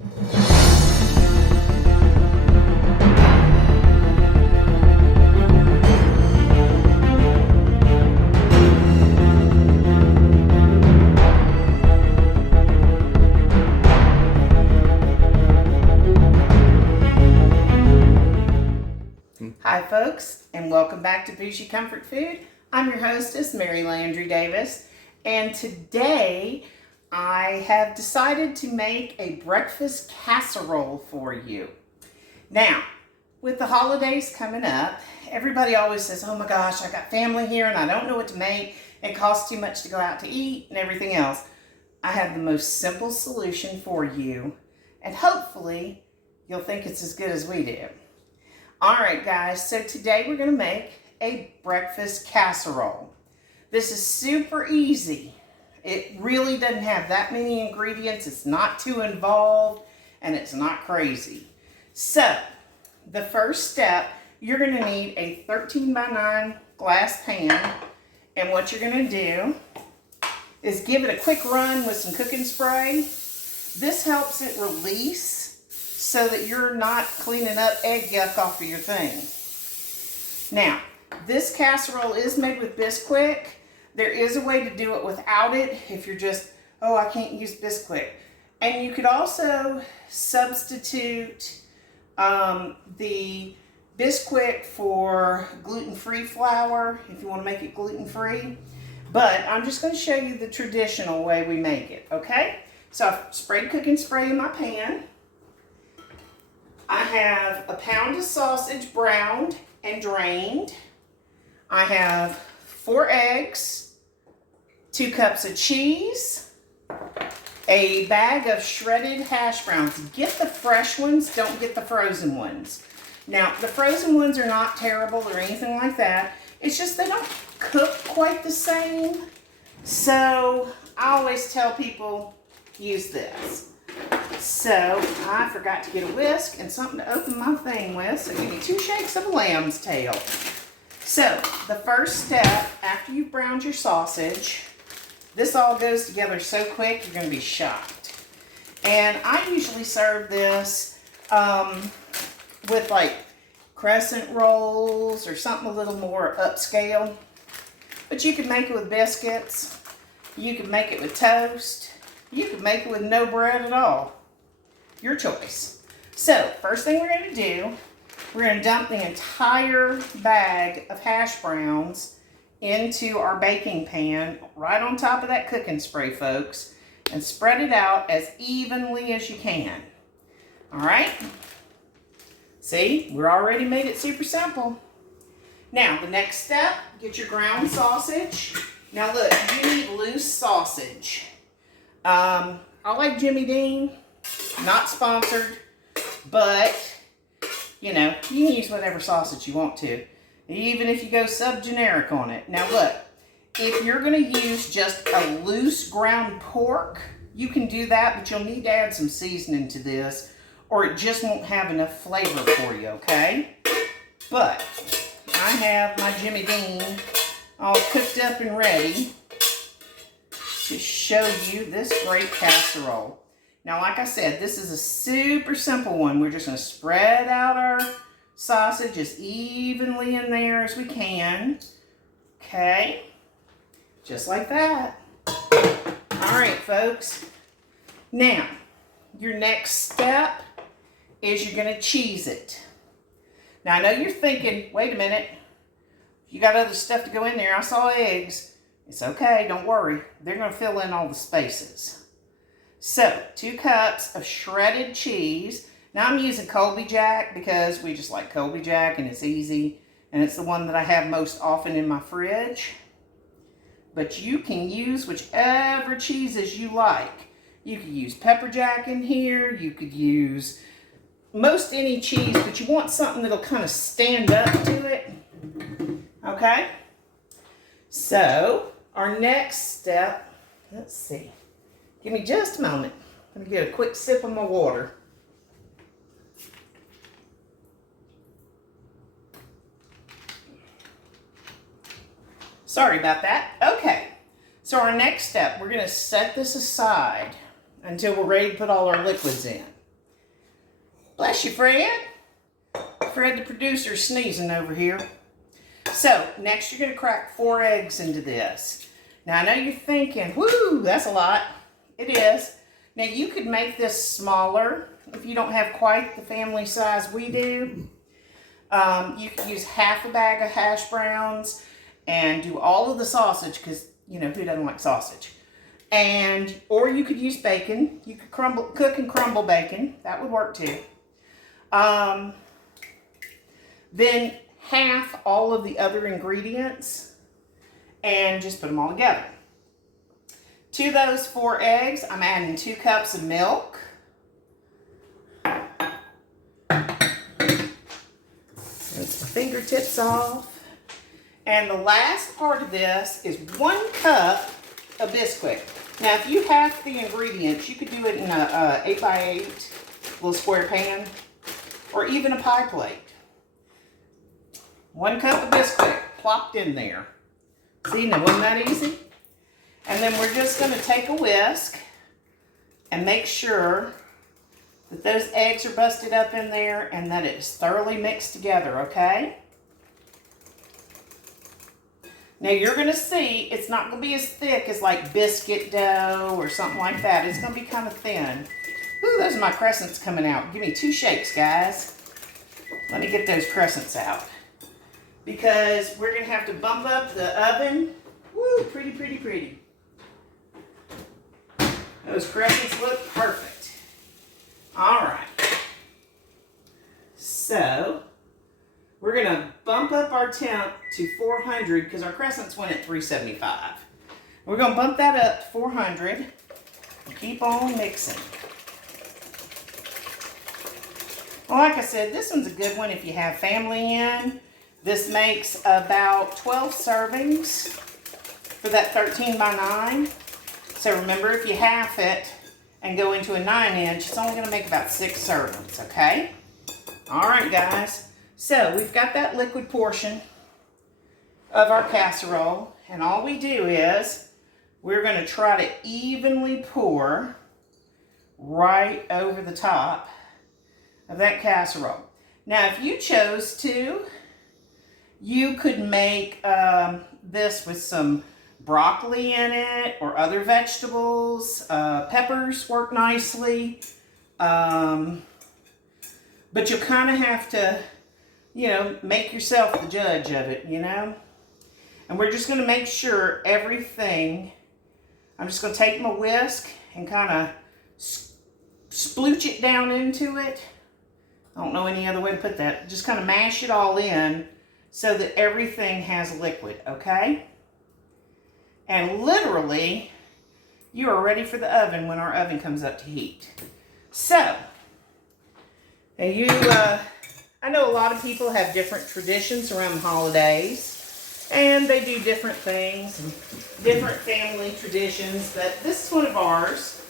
Hi folks, and welcome back to Bougie Comfort Food. I'm your hostess, Mary Landry Davis, and today I have decided to make a breakfast casserole for you. Now, with the holidays coming up, everybody always says, oh my gosh, I got family here and I don't know what to make. It costs too much to go out to eat and everything else. I have the most simple solution for you, and hopefully you'll think it's as good as we do. All right, guys, so today we're going to make a breakfast casserole. This is super easy. It really doesn't have that many ingredients. It's not too involved, and it's not crazy. So, the first step, you're going to need a 13x9 glass pan, and what you're going to do is give it a quick run with some cooking spray. This helps it release so that you're not cleaning up egg yuck off of your thing. Now, this casserole is made with Bisquick. There is a way to do it without it if you're just, oh, I can't use Bisquick. And you could also substitute the Bisquick for gluten-free flour if you want to make it gluten-free. But I'm just going to show you the traditional way we make it, okay? So I've sprayed cooking spray in my pan. I have a pound of sausage browned and drained. I have 4 eggs, 2 cups of cheese, a bag of shredded hash browns. Get the fresh ones, don't get the frozen ones. Now, the frozen ones are not terrible or anything like that. It's just they don't cook quite the same. So I always tell people, use this. So I forgot to get a whisk and something to open my thing with. So give me 2 shakes of a lamb's tail. So the first step, after you've browned your sausage, this all goes together so quick you're going to be shocked. And I usually serve this with like crescent rolls or something a little more upscale. But you can make it with biscuits. You can make it with toast. You can make it with no bread at all. Your choice. So, first thing we're going to do, we're going to dump the entire bag of hash browns into our baking pan, right on top of that cooking spray, folks, and spread it out as evenly as you can. All right? See, we're already made it super simple. Now, the next step, get your ground sausage. Now look, you need loose sausage. I like Jimmy Dean, not sponsored, but, you know, you can use whatever sausage you want to, even if you go sub-generic on it. Now look, if you're going to use just a loose ground pork, you can do that, but you'll need to add some seasoning to this, or it just won't have enough flavor for you, okay? But I have my Jimmy Dean all cooked up and ready to show you this great casserole. Now, like I said, this is a super simple one. We're just going to spread out our sausage as evenly in there as we can. Okay, just like that. All right, folks. Now, your next step is you're going to cheese it. Now, I know you're thinking, wait a minute, you got other stuff to go in there. I saw eggs. It's okay, don't worry. They're going to fill in all the spaces. So, 2 cups of shredded cheese. Now I'm using Colby Jack because we just like Colby Jack and it's easy. And it's the one that I have most often in my fridge. But you can use whichever cheeses you like. You could use pepper jack in here. You could use most any cheese, but you want something that'll kind of stand up to it. Okay? So, our next step, let's see. Give me just a moment. Let me get a quick sip of my water. Sorry about that. Okay, So our next step, we're going to set this aside until we're ready to put all our liquids in. Bless you, Fred. Fred, the producer, is sneezing over here. So, next you're going to crack 4 eggs into this. Now, I know you're thinking, whoo, that's a lot. It is. Now, you could make this smaller if you don't have quite the family size we do. You could use half a bag of hash browns and do all of the sausage because, you know, who doesn't like sausage? Or you could use bacon. You could cook and crumble bacon. That would work too. Then half all of the other ingredients and just put them all together. To those 4 eggs, I'm adding 2 cups of milk. Rinse the fingertips off. And the last part of this is 1 cup of Bisquick. Now, if you have the ingredients, you could do it in a 8x8 little square pan or even a pie plate. 1 cup of Bisquick plopped in there. See, now wasn't that easy? And then we're just going to take a whisk and make sure that those eggs are busted up in there and that it's thoroughly mixed together, okay? Now you're going to see it's not going to be as thick as like biscuit dough or something like that. It's going to be kind of thin. Ooh, those are my crescents coming out. Give me 2 shakes, guys. Let me get those crescents out. Because we're going to have to bump up the oven. Woo, pretty, pretty, pretty. Those crescents look perfect. All right. So, we're going to bump up our temp to 400 because our crescents went at 375. We're going to bump that up to 400 and keep on mixing. Well, like I said, this one's a good one if you have family in. This makes about 12 servings for that 13 by 9. So remember, if you half it and go into a 9-inch, it's only going to make about 6 servings, okay? All right, guys. So we've got that liquid portion of our casserole, and all we do is we're going to try to evenly pour right over the top of that casserole. Now, if you chose to, you could make this with some broccoli in it or other vegetables. Peppers work nicely. But you'll kind of have to, you know, make yourself the judge of it, you know. And we're just going to make sure everything, I'm just going to take my whisk and kind of splooch it down into it. I don't know any other way to put that. Just kind of mash it all in so that everything has liquid, okay? And literally, you are ready for the oven when our oven comes up to heat. So, I know a lot of people have different traditions around the holidays, and they do different things and different family traditions, but this is one of ours.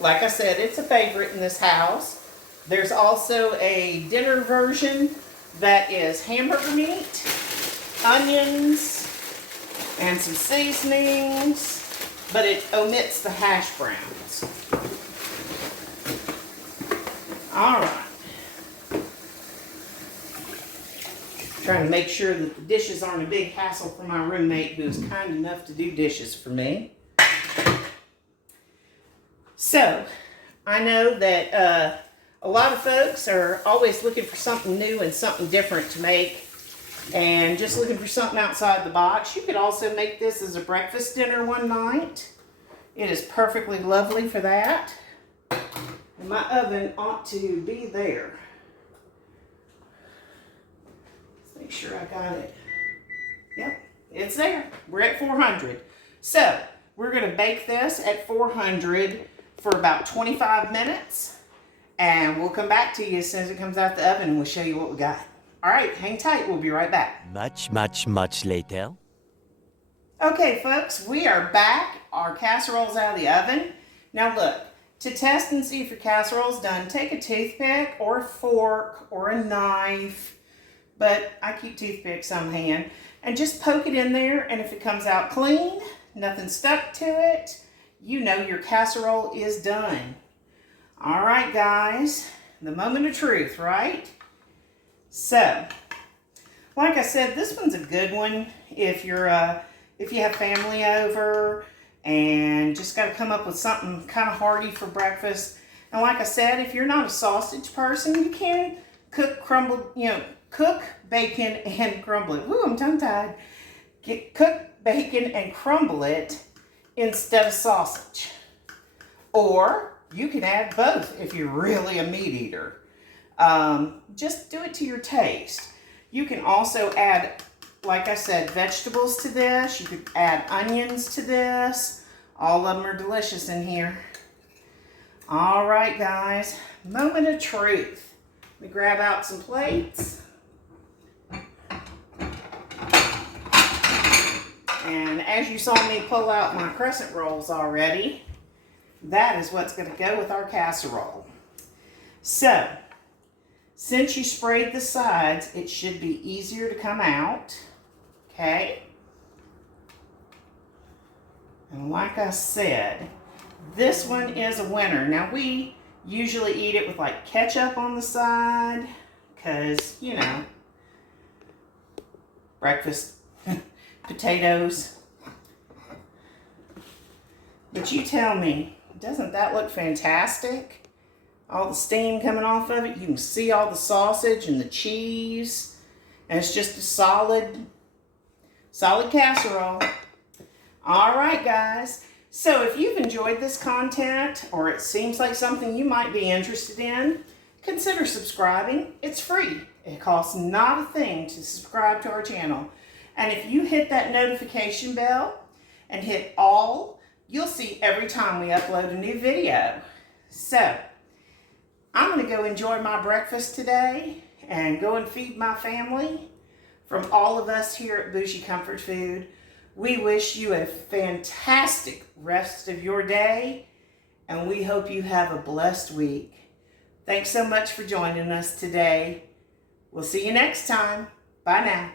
Like I said, it's a favorite in this house. There's also a dinner version that is hamburger meat, onions, and some seasonings, but it omits the hash browns. All right. Trying to make sure that the dishes aren't a big hassle for my roommate who is kind enough to do dishes for me. So, I know that a lot of folks are always looking for something new and something different to make and just looking for something outside the box. You could also make this as a breakfast dinner one night. It is perfectly lovely for that. And my oven ought to be there. Let's make sure I got it. Yep, it's there. We're at 400. So, we're going to bake this at 400 for about 25 minutes. And we'll come back to you as soon as it comes out the oven and we'll show you what we got. All right, hang tight. We'll be right back. Much later. Okay, folks, we are back. Our casserole's out of the oven. Now look, to test and see if your casserole's done, take a toothpick or a fork or a knife, but I keep toothpicks on hand, and just poke it in there, and if it comes out clean, nothing stuck to it, you know your casserole is done. All right, guys, the moment of truth, right? So, like I said, this one's a good one if you have family over and just got to come up with something kind of hearty for breakfast. And like I said, if you're not a sausage person, you can cook bacon and crumble it. Ooh, I'm tongue-tied. Cook bacon and crumble it instead of sausage. Or you can add both if you're really a meat eater. Just do it to your taste. You can also add, like I said, vegetables to this. You could add onions to this. All of them are delicious in here. All right, guys, moment of truth. Let me grab out some plates. And as you saw me pull out my crescent rolls already, that is what's going to go with our casserole. So, since you sprayed the sides, it should be easier to come out, okay? And like I said, this one is a winner. Now, we usually eat it with like ketchup on the side because, you know, breakfast potatoes. But you tell me, doesn't that look fantastic? All the steam coming off of it. You can see all the sausage and the cheese. And it's just a solid casserole. All right, guys. So if you've enjoyed this content or it seems like something you might be interested in, consider subscribing. It's free. It costs not a thing to subscribe to our channel. And if you hit that notification bell and hit all, you'll see every time we upload a new video. So I'm going to go enjoy my breakfast today and go and feed my family. From all of us here at Bougie Comfort Food, we wish you a fantastic rest of your day, and we hope you have a blessed week. Thanks so much for joining us today. We'll see you next time. Bye now.